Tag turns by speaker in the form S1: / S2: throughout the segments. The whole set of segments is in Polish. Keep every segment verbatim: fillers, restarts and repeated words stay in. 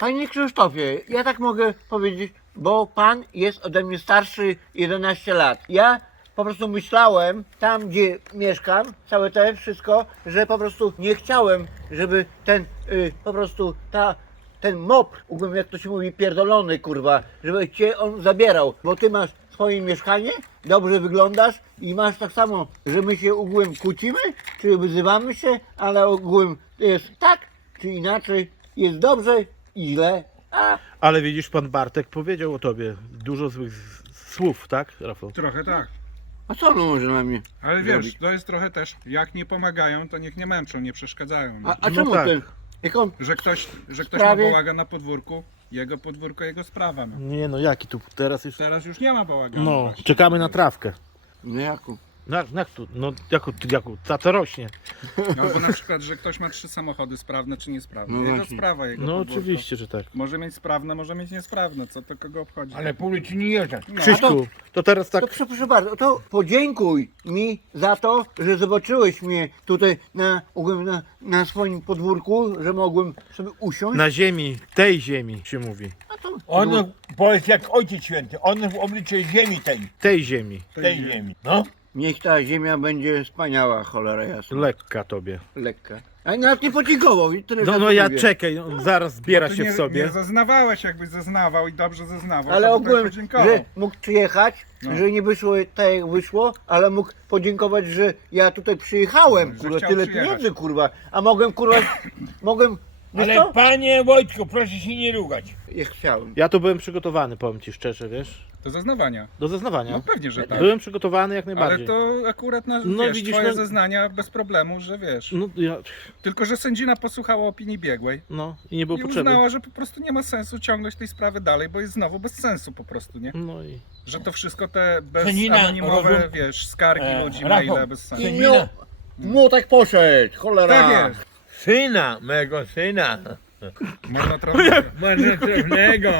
S1: Panie Krzysztofie, ja tak mogę powiedzieć, bo pan jest ode mnie starszy jedenaście lat. Ja po prostu myślałem, tam gdzie mieszkam, całe te wszystko, że po prostu nie chciałem, żeby ten y, po prostu ta ten mop, ugłęb, jak to się mówi, pierdolony, kurwa, żeby cię on zabierał, bo ty masz swoje mieszkanie, dobrze wyglądasz i masz tak samo, że my się ogółem kłócimy, czy wyzywamy się, ale ogółem jest tak, czy inaczej, jest dobrze i źle, a
S2: Ale widzisz, pan Bartek powiedział o tobie dużo złych z- słów, tak, Rafał?
S3: Trochę tak.
S1: a co on może na mnie
S3: Ale wiesz,
S1: zrobić?
S3: to jest trochę też, jak nie pomagają, to niech nie męczą, nie przeszkadzają.
S1: A, a
S2: No
S1: czemu
S2: tak.
S1: ten, jak on,
S3: Że ktoś, że ktoś
S1: Sprawie-
S3: ma bałagan na podwórku, jego podwórko, jego sprawa. No.
S2: Nie no, jaki tu teraz już...
S3: Teraz już nie ma bałaganu.
S2: No,
S3: właśnie.
S2: czekamy na trawkę.
S1: no jaku,
S2: Na, jak tu? No, jako, jako, ta to rośnie.
S3: Albo na przykład, że ktoś ma trzy samochody sprawne czy niesprawne.
S1: No
S3: jego
S1: właśnie.
S3: sprawa, jego
S2: No
S3: podwórko.
S2: oczywiście, że tak.
S3: Może mieć sprawne, może mieć niesprawne, co to kogo obchodzi.
S4: Ale po ulicy nie jeżdżę.
S3: No.
S2: Krzyśku, to teraz tak...
S1: to proszę, proszę bardzo, to podziękuj mi za to, że zobaczyłeś mnie tutaj na, ogólnie na, na swoim podwórku, że mogłem sobie usiąść.
S2: Na ziemi, tej ziemi się mówi.
S1: A to,
S4: On powiedz jak Ojciec Święty, on w obliczu ziemi tej,
S2: Tej ziemi.
S4: tej ziemi. No.
S1: Niech ta ziemia będzie wspaniała, cholera jasna,
S2: Lekka tobie.
S1: lekka. A nawet nie podziękował i tyle
S2: No,
S1: za
S2: no
S1: to
S2: ja
S1: mówię.
S2: czekaj, on zaraz zbiera
S3: Ty
S2: się
S3: nie,
S2: w sobie.
S3: Nie zeznawałeś, jakbyś zeznawał i dobrze zeznawał.
S1: Ale
S3: to by
S1: ogółem,
S3: podziękował.
S1: że mógł przyjechać,
S3: No.
S1: że nie wyszło tak jak wyszło, ale mógł podziękować, że ja tutaj przyjechałem,
S3: Że
S1: kurwa,
S3: chciał
S1: tyle
S3: przyjechać.
S1: pieniędzy, kurwa, a mogłem, kurwa, mogłem, wiesz
S4: Ale
S1: co?
S4: panie Wojtku, proszę się nie rugać.
S1: Ja chciałem.
S2: Ja to byłem przygotowany, powiem ci szczerze, wiesz?
S3: Do zeznawania.
S2: Do zeznawania.
S3: No pewnie, że tak.
S2: Byłem przygotowany jak
S3: Ale
S2: najbardziej.
S3: to akurat na
S2: No
S3: wiesz,
S2: widzisz,
S3: twoje
S2: no-
S3: zeznania bez problemu, że wiesz.
S2: No, ja,
S3: Tylko, że sędzina posłuchała opinii biegłej
S2: no i nie było
S3: i
S2: potrzeby.
S3: uznała, że po prostu nie ma sensu ciągnąć tej sprawy dalej, bo jest znowu bez sensu po prostu, nie?
S2: No i...
S3: Że to wszystko te
S4: Sędzina,
S3: bezanonimowe,
S4: rozum-
S3: wiesz, skargi
S4: E,
S3: ludzi,
S4: Rafał,
S3: maile bez sensu.
S1: I
S4: Sędzina.
S1: miał, młotek poszedł, cholera.
S3: Tak jest.
S4: Syna, mego syna.
S3: Można trochę...
S4: Marnotrawnego.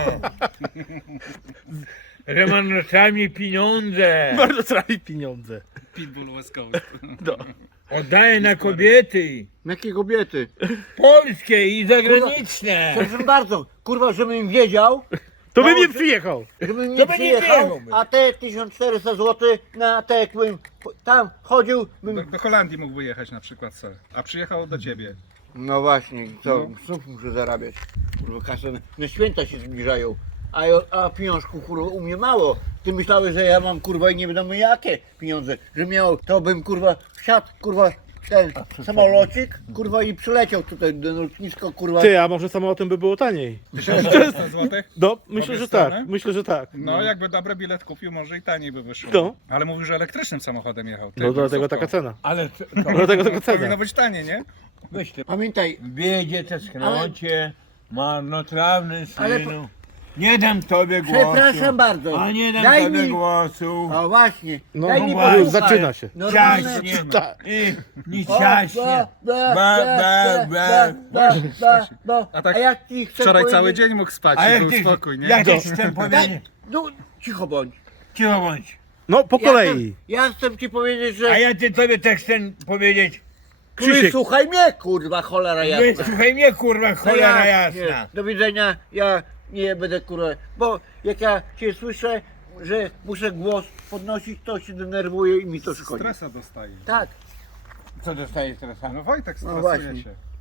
S4: Że marnotrawni pieniądze.
S2: Bardzo trafi pieniądze.
S3: Pitbull West Coast.
S2: No.
S4: Oddaję na kobiety.
S1: Jakie kobiety?
S4: Polskie i zagraniczne.
S1: Przepraszam bardzo, kurwa, żebym wiedział,
S2: To bym
S1: No,
S2: nie
S1: że-
S2: przyjechał.
S1: żebym nie
S4: To by nie
S1: przyjechał,
S4: wjechałby.
S1: a te tysiąc czterysta złotych na te, jakbym tam chodził,
S3: Do,
S1: bym...
S3: do Holandii mógł wyjechać na przykład sobie, a przyjechał do ciebie.
S1: No właśnie, co,
S3: No.
S1: znów muszę zarabiać. Kurwa, kasę, na- na święta się zbliżają, a, ja- a pieniążków, kurwa, u mnie mało. Ty myślałeś, że ja mam, kurwa, i nie wiadomo jakie pieniądze, że miał, to bym, kurwa, wsiadł, kurwa, ten samolocik, kurwa, i przyleciał tutaj do lotnisko, kurwa.
S2: Ty, a może samolotem by było taniej?
S3: tysiąc czterysta złotych?
S2: No, myślę,
S3: Obie
S2: że tak.
S3: strony?
S2: Myślę, że tak.
S3: No, jakby dobry bilet kupił, może i taniej by wyszło.
S2: No.
S3: Ale mówił, że elektrycznym samochodem jechał. Ty,
S2: No dlatego
S3: taksówką.
S2: taka cena.
S4: Ale co, co?
S2: Dlatego taka
S3: Powinno
S2: cena.
S3: być taniej, nie?
S4: Weź ty.
S1: Pamiętaj,
S4: Wiedzie te skrocie, marnotrawny
S1: Ale
S4: synu. Nie dam tobie głosu.
S1: przepraszam bardzo,
S4: A nie dam
S1: daj
S4: tobie
S1: mi,
S4: głosu.
S1: o właśnie,
S2: No,
S1: daj mi
S4: no
S1: posłuchaj.
S2: zaczyna się.
S1: Normalne-
S4: Ciaśnie.
S2: Tak.
S4: I nie
S1: O,
S4: ciaśnie.
S1: ba, ba,
S4: Ba,
S1: ba,
S4: ba,
S1: ba,
S4: ba.
S1: ba, ba.
S3: A tak
S1: A jak ci chcę
S3: Wczoraj
S1: powiedzieć...
S3: cały dzień mógł spać
S4: A
S3: i
S4: jak
S3: był
S4: ty,
S3: spokój, nie?
S4: jak
S2: No.
S4: ci chcę powiedzieć?
S1: No, cicho bądź.
S4: Cicho bądź.
S2: No, po
S1: Ja
S2: kolei.
S1: chcę, ja chcę ci powiedzieć, że...
S4: A ja ty tobie też chcę powiedzieć.
S2: Krzysiek.
S1: Słuchaj mnie, kurwa, cholera jasna.
S4: Słuchaj mnie kurwa,
S1: No
S4: cholera
S1: ja-
S4: jasna.
S1: nie, do widzenia, ja nie będę, kurwa, bo jak ja cię słyszę, że muszę głos podnosić, to się denerwuję i mi to szkodzi.
S3: Stresa dostaje.
S1: Tak.
S4: Co dostajesz teraz?
S3: No Wojtek
S1: No
S3: stresuje
S1: właśnie.
S3: się.